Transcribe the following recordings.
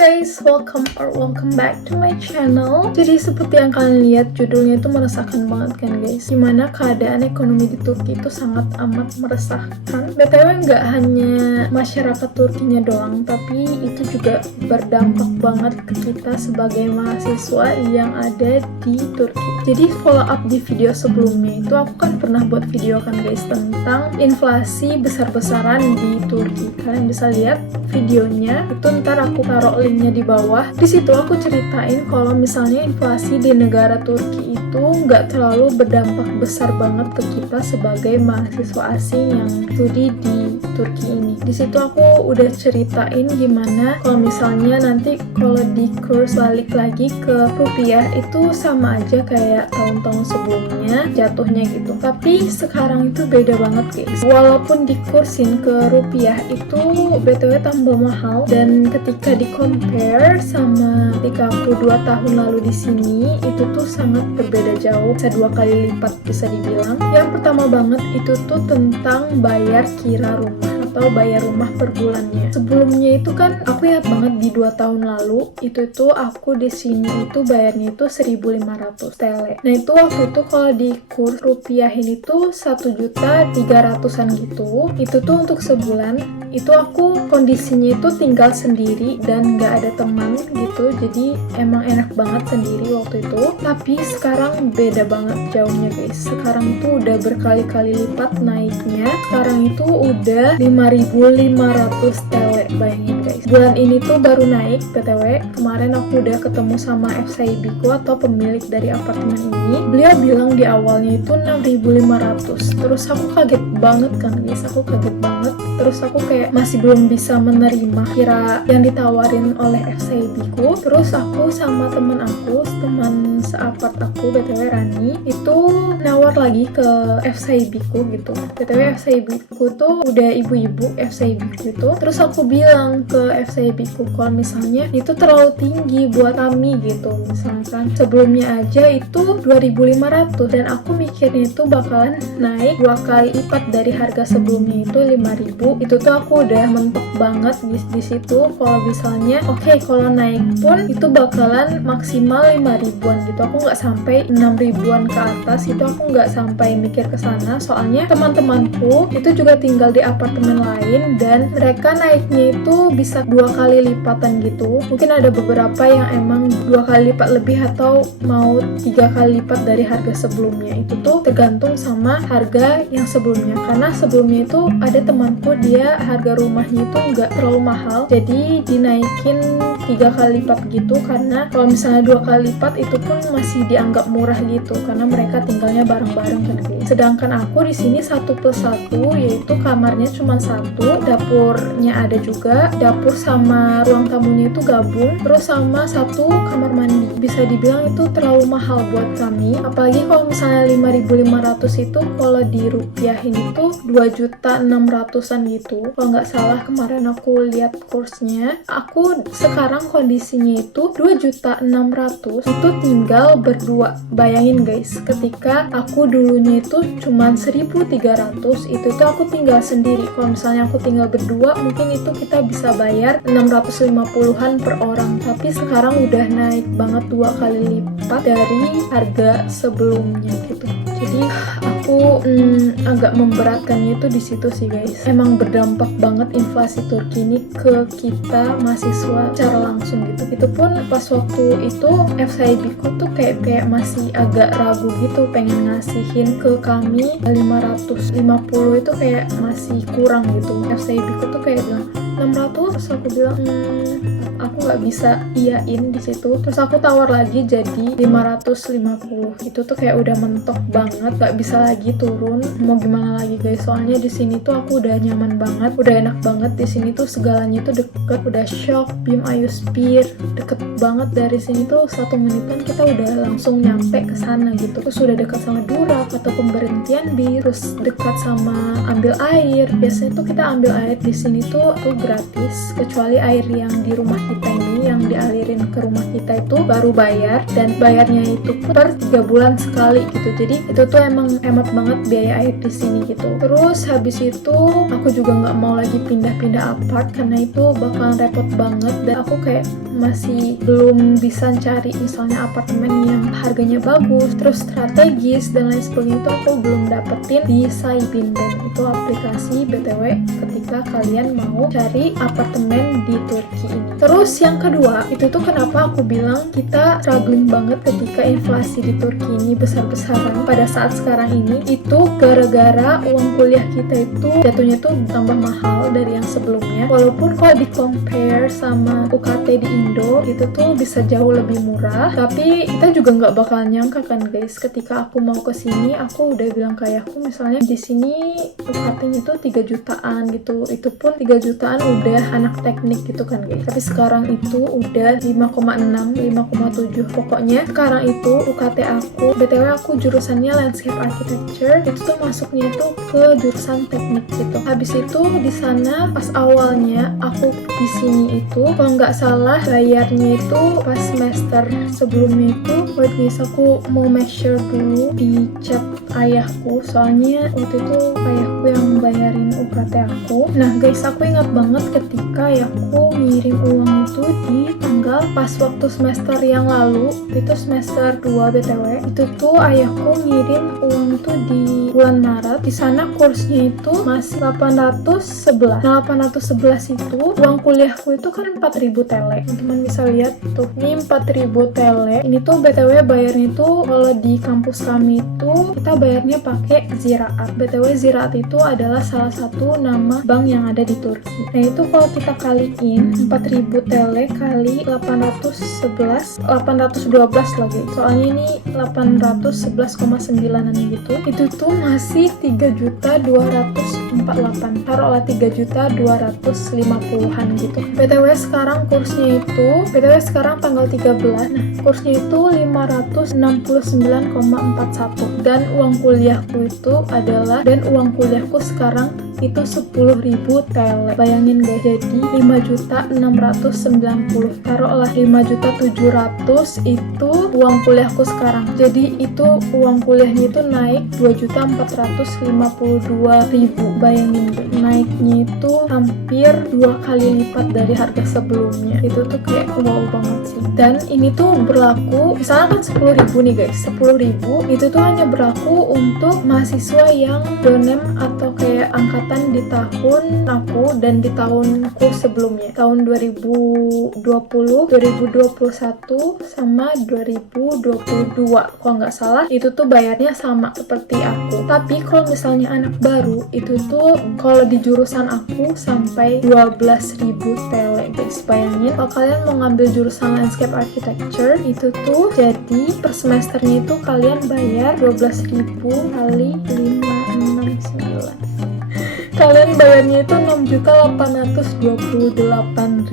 guys, welcome back to my channel. Jadi seperti yang kalian lihat, judulnya itu meresahkan banget kan guys. Gimana keadaan ekonomi di Turki itu sangat amat meresahkan. BTW nggak hanya masyarakat Turkinya doang, tapi itu juga berdampak banget ke kita sebagai mahasiswa yang ada di Turki. Jadi follow up di video sebelumnya itu aku kan pernah buat video kan guys tentang inflasi besar-besaran di Turki. Kalian bisa lihat videonya, itu ntar aku taruh linknya di bawah. Di situ aku ceritain kalau misalnya inflasi di negara Turki itu nggak terlalu berdampak besar banget ke kita sebagai mahasiswa asing yang studi di Turki ini. Di situ aku udah ceritain gimana kalau misalnya nanti kalau di kurs balik lagi ke rupiah itu sama aja kayak tahun-tahun sebelumnya jatuhnya gitu. Tapi sekarang itu beda banget guys. Walaupun dikursin ke rupiah itu BTW tambah mahal, dan ketika di compare sama ketika aku 2 tahun lalu di sini itu tuh sangat berbeda jauh, bisa 2 kali lipat bisa dibilang. Yang pertama banget itu tuh tentang bayar kira rumah atau bayar rumah per bulannya. Sebelumnya itu kan aku ingat banget di 2 tahun lalu itu tuh aku di sini itu bayarnya itu 1.500 TL. Nah itu waktu itu kalau di kurs rupiah ini tuh 1.300.000-an gitu. Itu tuh untuk sebulan. Itu aku kondisinya itu tinggal sendiri dan nggak ada teman gitu, jadi emang enak banget sendiri waktu itu. Tapi sekarang beda banget jauhnya guys. Sekarang itu udah berkali-kali lipat naiknya. Sekarang itu udah 5.500 TL, bayangin guys. Bulan ini tuh baru naik BTW. Kemarin aku udah ketemu sama FCIB ku atau pemilik dari apartemen ini. Beliau bilang di awalnya itu 6.500. Terus aku kaget banget kan guys, aku kaget banget. Terus aku kayak masih belum bisa menerima kira yang ditawarin oleh FCIB ku. Terus aku sama teman seapart aku BTW Rani itu nawar lagi ke FCIB ku gitu. BTW FCIB ku tuh udah ibu-ibu FCIB ku itu. Terus aku bilang ke FCIB ku kalau misalnya itu terlalu tinggi buat kami gitu. Misalkan sebelumnya aja itu 2.500 dan aku mikirnya itu bakalan naik 2 kali lipat dari harga sebelumnya itu 5.000. Itu tuh aku udah mentok banget di situ kalau misalnya kalau naik pun itu bakalan maksimal 5.000-an gitu. Aku nggak sampai 6.000-an ke atas, itu aku nggak sampai mikir ke sana. Soalnya teman-temanku itu juga tinggal di apartemen lain dan mereka naiknya itu bisa 2 kali lipatan gitu. Mungkin ada beberapa yang emang 2 kali lipat lebih atau mau 3 kali lipat dari harga sebelumnya. Itu tuh tergantung sama harga yang sebelumnya. Karena sebelumnya itu ada temanku, dia harga rumahnya itu nggak terlalu mahal, jadi dinaikin 3 kali lipat gitu. Karena kalau misalnya 2 kali lipat itu pun masih dianggap murah gitu karena mereka tinggalnya bareng-bareng kan guys. Sedangkan aku di sini 1+1, yaitu kamarnya cuma 1, dapurnya ada juga, dapur sama ruang tamunya itu gabung, terus sama 1 kamar mandi. Bisa dibilang itu terlalu mahal buat kami, apalagi kalau misalnya 5.500 itu kalau dirupiahin itu 2.600.000-an gitu kalau nggak salah. Kemarin aku lihat kursnya, aku sekarang kondisinya itu 2.600.000 itu tinggal berdua. Bayangin guys, ketika aku dulunya itu cuman 1.300, itu tuh aku tinggal sendiri. Kalau misalnya aku tinggal berdua mungkin itu kita bisa bayar 650-an per orang, tapi sekarang udah naik banget 2 kali lipat dari harga sebelumnya gitu. Jadi aku agak memberatkannya itu di situ sih guys. Emang berdampak banget inflasi Turki ini ke kita mahasiswa secara langsung gitu. Itu pun pas waktu itu FCIB ku tuh kayak masih agak ragu gitu pengen ngasihin ke kami 550, itu kayak masih kurang gitu. FCIB ku tuh kayak bilang 600, terus aku bilang aku nggak bisa iyain di situ. Terus aku tawar lagi jadi 550. Itu tuh kayak udah mentok banget, nggak bisa lagi turun. Mau gimana lagi guys, soalnya di sini tuh aku udah nyaman banget, udah enak banget di sini tuh, segalanya tuh deket. Udah Shock, Bim Ayu Spear deket banget, dari sini tuh 1 menitan kita udah langsung nyampe ke sana gitu. Terus udah dekat sama Durak atau pemberhentian bis, terus dekat sama ambil air. Biasanya tuh kita ambil air di sini tuh gratis, kecuali air yang di rumah kita ini yang dialirin ke rumah kita itu baru bayar, dan bayarnya itu per 3 bulan sekali gitu. Jadi itu tuh emang hemat banget biaya air di sini gitu. Terus habis itu aku juga nggak mau lagi pindah-pindah apart karena itu bakalan repot banget, dan aku kayak masih belum bisa cari misalnya apartemen yang harganya bagus, terus strategis dan lain sebagainya, itu aku belum dapetin di Saibinden. Itu aplikasi BTW ketika kalian mau cari apartemen di Turki ini. Terus yang kedua, itu tuh kenapa aku bilang kita struggling banget ketika inflasi di Turki ini besar-besaran pada saat sekarang ini, itu gara-gara uang kuliah kita itu jatuhnya tuh tambah mahal dari yang sebelumnya. Walaupun kalau di compare sama UKT di Indo itu tuh bisa jauh lebih murah, tapi kita juga nggak bakal nyangka kan guys, ketika aku mau ke sini aku udah bilang kayak aku misalnya di sini UKT-nya tuh 3 jutaan gitu, itu pun 3 jutaan udah anak teknik gitu kan guys, tapi sekarang itu udah 5,6 5,7. pokoknya sekarang itu UKT aku, BTW aku jurusannya landscape architecture, itu tuh masuknya itu ke jurusan teknik gitu. Habis itu di sana pas awalnya aku di sini itu kalau nggak salah bayarnya itu pas semester sebelumnya itu, wait guys, aku mau measure dulu di chat ayahku, soalnya waktu itu ayahku yang bayarin UKT aku. Nah guys, aku ingat banget ketika ayahku ngirim uang itu di tanggal pas waktu semester yang lalu, itu semester 2 BTW, itu tuh ayahku ngirim uang itu di bulan Maret. Di sana kursnya itu masih 811. Nah 811 itu uang kuliahku itu kan 4.000 tele. Teman-teman bisa lihat tuh, ini 4.000 tele. Ini tuh BTW bayarnya tuh kalau di kampus kami itu kita bayarnya pakai Ziraat. BTW Ziraat itu adalah salah satu nama bank yang ada di Turki. Nah itu kalau kita kaliin 4.000 tele kali 811 812 lagi, soalnya ini 811,9an gitu, itu tuh masih 3.248, taruhlah 3.250-an gitu. BTW sekarang kursnya itu, BTW sekarang tanggal 13, nah kursnya itu 569,41, dan uang kuliahku itu adalah, dan uang kuliahku sekarang itu 10.000 tele. Bayangin guys, jadi 5.690, taruhlah 5.700 itu uang kuliahku sekarang. Jadi itu uang kuliahnya itu naik 2.452.000. Bayangin guys, naiknya itu hampir 2 kali lipat dari harga sebelumnya. Itu tuh kayak wow banget sih. Dan ini tuh berlaku, misalnya kan 10.000 nih guys, 10.000 itu tuh hanya berlaku untuk mahasiswa yang donem atau kayak angkatan di tahun aku dan di tahunku sebelumnya, tahun 2020, 2021 sama 2022 kalau nggak salah, itu tuh bayarnya sama seperti aku. Tapi kalau misalnya anak baru itu tuh kalau di jurusan aku sampai 12.000 tele guys. Bayangin kalau kalian mau ngambil jurusan landscape architecture itu tuh jadi per semesternya itu kalian bayar 12.000 kali 569, kalian bayarnya itu 6.828.000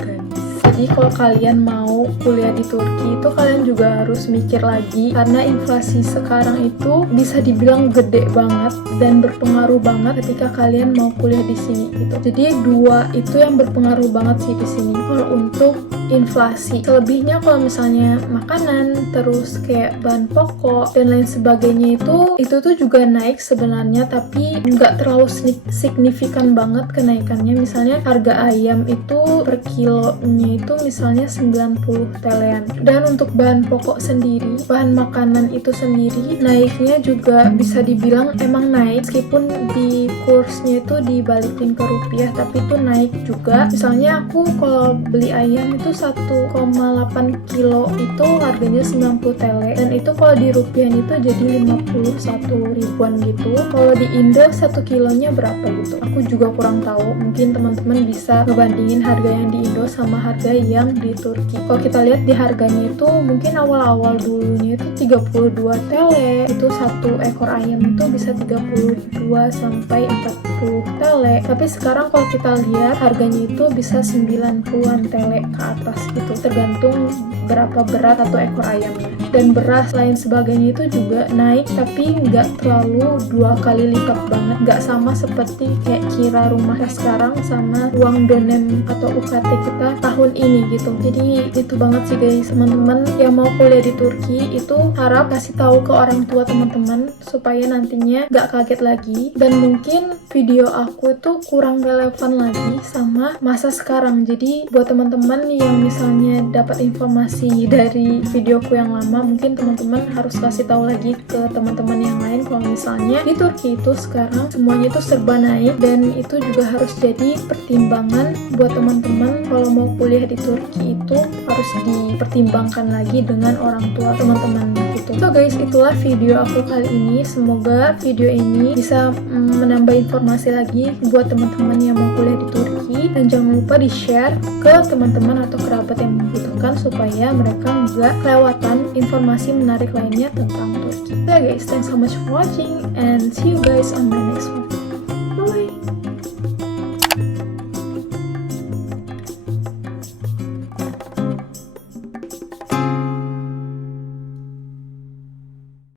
guys. Jadi kalau kalian mau kuliah di Turki itu kalian juga harus mikir lagi, karena inflasi sekarang itu bisa dibilang gede banget dan berpengaruh banget ketika kalian mau kuliah di sini gitu. Jadi dua itu yang berpengaruh banget sih di sini kalau untuk inflasi. Selebihnya kalau misalnya makanan, terus kayak bahan pokok dan lain sebagainya itu tuh juga naik sebenarnya, tapi nggak terlalu signifikan banget kenaikannya. Misalnya harga ayam itu per kilonya itu misalnya 90 telean. Dan untuk bahan pokok sendiri, bahan makanan itu sendiri naiknya juga bisa dibilang emang naik, meskipun di kursnya itu dibalikin ke rupiah, tapi itu naik juga. Misalnya aku kalau beli ayam itu 1,8 kilo itu harganya 90 tele, dan itu kalau di rupiah itu jadi 51 ribuan gitu. Kalau di Indo 1 kilonya berapa gitu, aku juga kurang tahu. Mungkin teman-teman bisa ngebandingin harga yang di Indo sama harga yang di Turki. Kalau kita lihat di harganya itu mungkin awal-awal dulunya itu 32 tele, itu satu ekor ayam itu bisa 32 sampai 40 tele. Tapi sekarang kalau kita lihat harganya itu bisa 90-an tele ke atas gitu, tergantung berapa berat satu ekor ayamnya. dan beras lain sebagainya itu juga naik, tapi nggak terlalu 2 kali lipat banget, nggak sama seperti kayak kira rumah sekarang sama uang donem atau UKT kita tahun ini gitu. Jadi itu banget sih guys, teman-teman yang mau kuliah di Turki itu harap kasih tahu ke orang tua teman-teman supaya nantinya nggak kaget lagi. Dan mungkin video aku itu kurang relevan lagi sama masa sekarang, jadi buat teman-teman yang misalnya dapat informasi dari videoku yang lama, mungkin teman-teman harus kasih tahu lagi ke teman-teman yang lain kalau misalnya di Turki itu sekarang semuanya itu serba naik, dan itu juga harus jadi pertimbangan buat teman-teman kalau mau kuliah di Turki itu harus dipertimbangkan lagi dengan orang tua teman-teman gitu. So guys, itulah video aku kali ini. Semoga video ini bisa menambah informasi lagi buat teman-teman yang mau kuliah di Turki, dan jangan lupa di-share ke teman-teman atau kerabat yang membutuhkan supaya mereka nggak kelewatan informasi menarik lainnya tentang Turki. So guys, thanks so much for watching and see you guys on my next one.